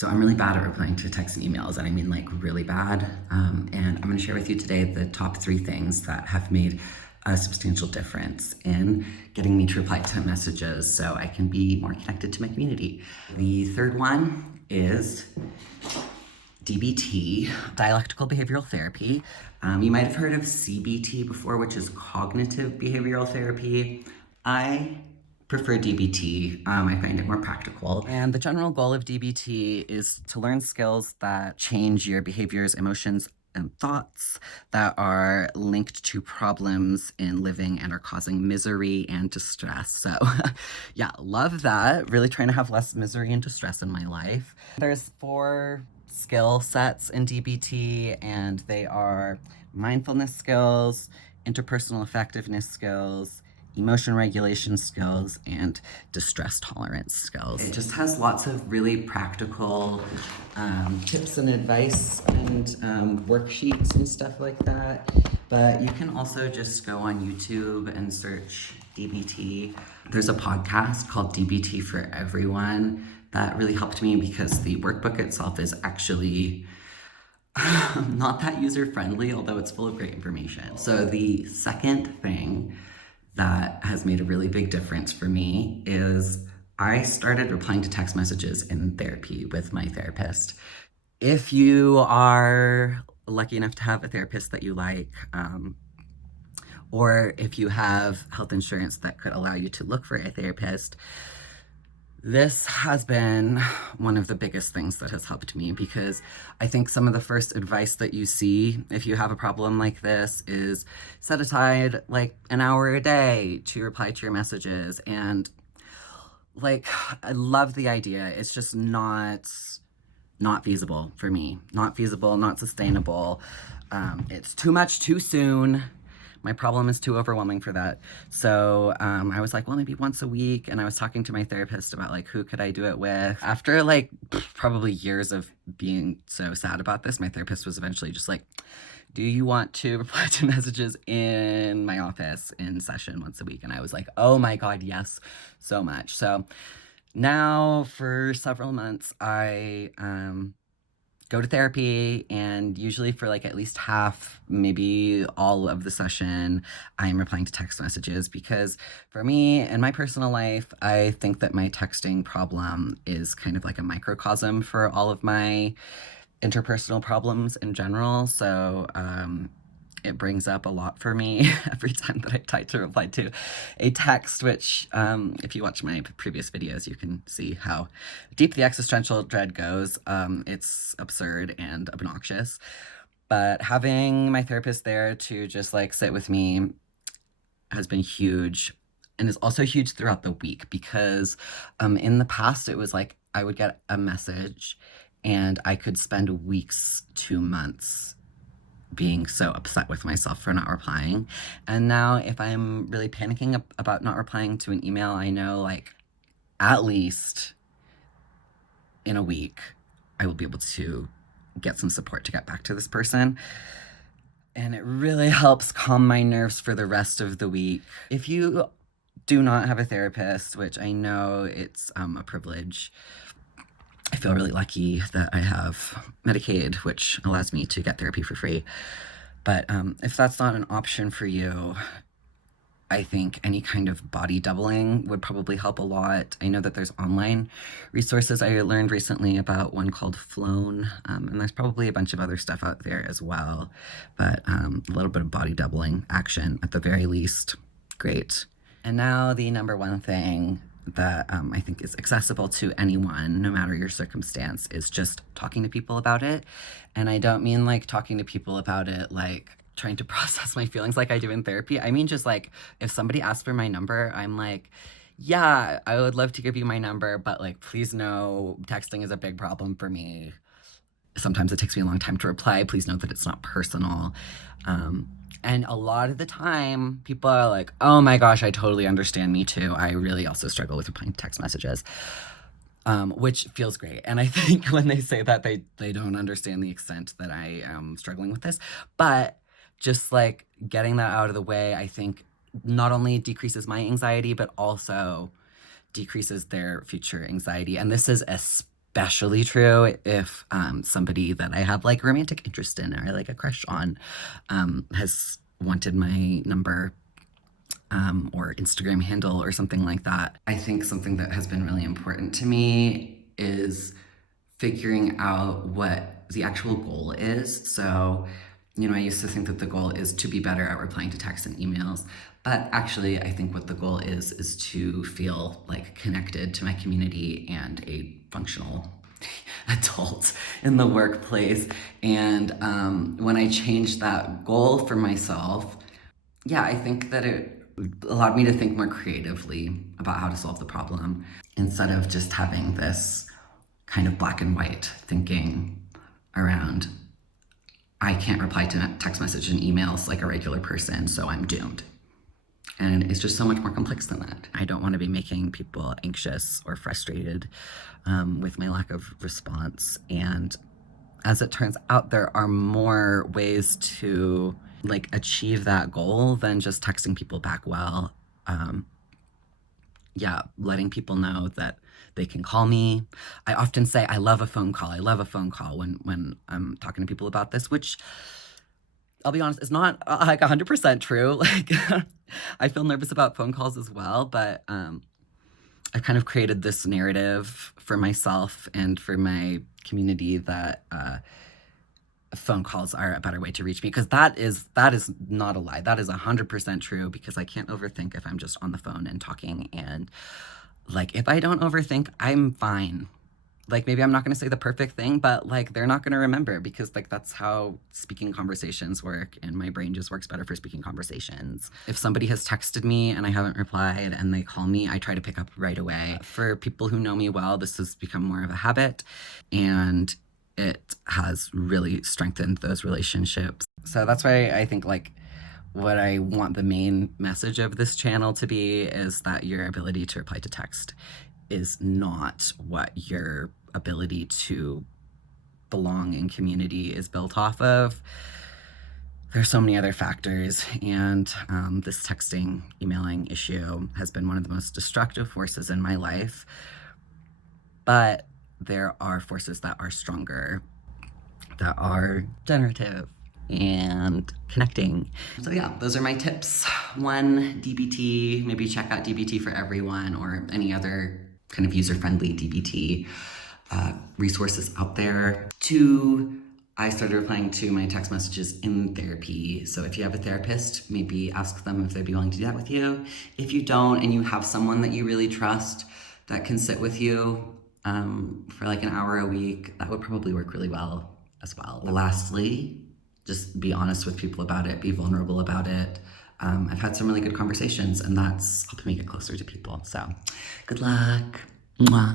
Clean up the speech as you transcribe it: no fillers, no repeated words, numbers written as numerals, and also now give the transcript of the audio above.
So I'm really bad at replying to texts and emails, and I mean like really bad. And I'm going to share with you today the top 3 things that have made a substantial difference in getting me to reply to messages so I can be more connected to my community. The third one is DBT, Dialectical Behavioral Therapy. You might have heard of CBT before, which is Cognitive Behavioral Therapy. I prefer DBT. I find it more practical. And the general goal of DBT is to learn skills that change your behaviors, emotions, and thoughts that are linked to problems in living and are causing misery and distress. So yeah, love that. Really trying to have less misery and distress in my life. There's 4 skill sets in DBT, and they are mindfulness skills, interpersonal effectiveness skills, emotion regulation skills, and distress tolerance skills. It just has lots of really practical tips and advice and worksheets and stuff like that. But you can also just go on YouTube and search DBT. There's a podcast called DBT for Everyone that really helped me because the workbook itself is actually not that user-friendly, although it's full of great information. So the second thing that has made a really big difference for me is I started replying to text messages in therapy with my therapist. If you are lucky enough to have a therapist that you like, or if you have health insurance that could allow you to look for a therapist, this has been one of the biggest things that has helped me, because I think some of the first advice that you see if you have a problem like this is set aside like an hour a day to reply to your messages. And like, I love the idea. It's just not feasible for me. Not feasible, not sustainable. It's too much too soon. My problem is too overwhelming for that. So I was like, well, maybe once a week. And I was talking to my therapist about like, who could I do it with? After like probably years of being so sad about this, my therapist was eventually just like, do you want to reply to messages in my office in session once a week? And I was like, oh my God, yes, so much. So now for several months, I go to therapy, and usually for like at least half, maybe all of the session, I'm replying to text messages, because for me in my personal life, I think that my texting problem is kind of like a microcosm for all of my interpersonal problems in general. So it brings up a lot for me every time that I try to reply to a text, which if you watch my previous videos, you can see how deep the existential dread goes. It's absurd and obnoxious. But having my therapist there to just like sit with me has been huge, and is also huge throughout the week, because in the past it was like I would get a message and I could spend weeks to months being so upset with myself for not replying. And now if I'm really panicking about not replying to an email, I know like at least in a week, I will be able to get some support to get back to this person. And it really helps calm my nerves for the rest of the week. If you do not have a therapist, which I know it's a privilege, I feel really lucky that I have Medicaid, which allows me to get therapy for free. But if that's not an option for you, I think any kind of body doubling would probably help a lot. I know that there's online resources. I learned recently about one called Flown, and there's probably a bunch of other stuff out there as well. But a little bit of body doubling action at the very least, great. And now the number one thing that I think is accessible to anyone, no matter your circumstance, is just talking to people about it. And I don't mean like talking to people about it like trying to process my feelings like I do in therapy. I mean just like if somebody asks for my number, I'm like, yeah, I would love to give you my number, but like please know texting is a big problem for me. Sometimes it takes me a long time to reply. Please note that it's not personal. And a lot of the time, people are like, oh my gosh, I totally understand, me too. I really also struggle with replying to text messages, which feels great. And I think when they say that, they don't understand the extent that I am struggling with this. But just like getting that out of the way, I think not only decreases my anxiety, but also decreases their future anxiety. And this is especially true if somebody that I have like romantic interest in or like a crush on has wanted my number or Instagram handle or something like that. I think something that has been really important to me is figuring out what the actual goal is. So, I used to think that the goal is to be better at replying to texts and emails. But actually, I think what the goal is to feel like connected to my community and a functional adult in the workplace. And when I changed that goal for myself, yeah, I think that it allowed me to think more creatively about how to solve the problem instead of just having this kind of black and white thinking around I can't reply to text message and emails like a regular person, so I'm doomed. And it's just so much more complex than that. I don't want to be making people anxious or frustrated with my lack of response. And as it turns out, there are more ways to like achieve that goal than just texting people back well. Yeah, letting people know that they can call me. I often say I love a phone call. I love a phone call when I'm talking to people about this, which I'll be honest, is not like 100% true. Like I feel nervous about phone calls as well, but I kind of created this narrative for myself and for my community that phone calls are a better way to reach me, because that is not a lie. That is 100% true, because I can't overthink if I'm just on the phone and talking. And like if I don't overthink, I'm fine. Like maybe I'm not going to say the perfect thing, but like they're not going to remember, because like that's how speaking conversations work, and my brain just works better for speaking conversations. If somebody has texted me and I haven't replied and they call me, I try to pick up right away. For people who know me well, this has become more of a habit, and it has really strengthened those relationships. So that's why I think like what I want the main message of this channel to be is that your ability to reply to text is not what your ability to belong in community is built off of. There's so many other factors, and this texting, emailing issue has been one of the most destructive forces in my life. But there are forces that are stronger, that are generative and connecting. So yeah, those are my tips. 1, DBT, maybe check out DBT for Everyone or any other kind of user-friendly DBT resources out there. 2, I started replying to my text messages in therapy. So if you have a therapist, maybe ask them if they'd be willing to do that with you. If you don't, and you have someone that you really trust that can sit with you for like an hour a week, that would probably work really well as well. Lastly, just be honest with people about it, be vulnerable about it. I've had some really good conversations, and that's helped me get closer to people. So good luck. Mwah.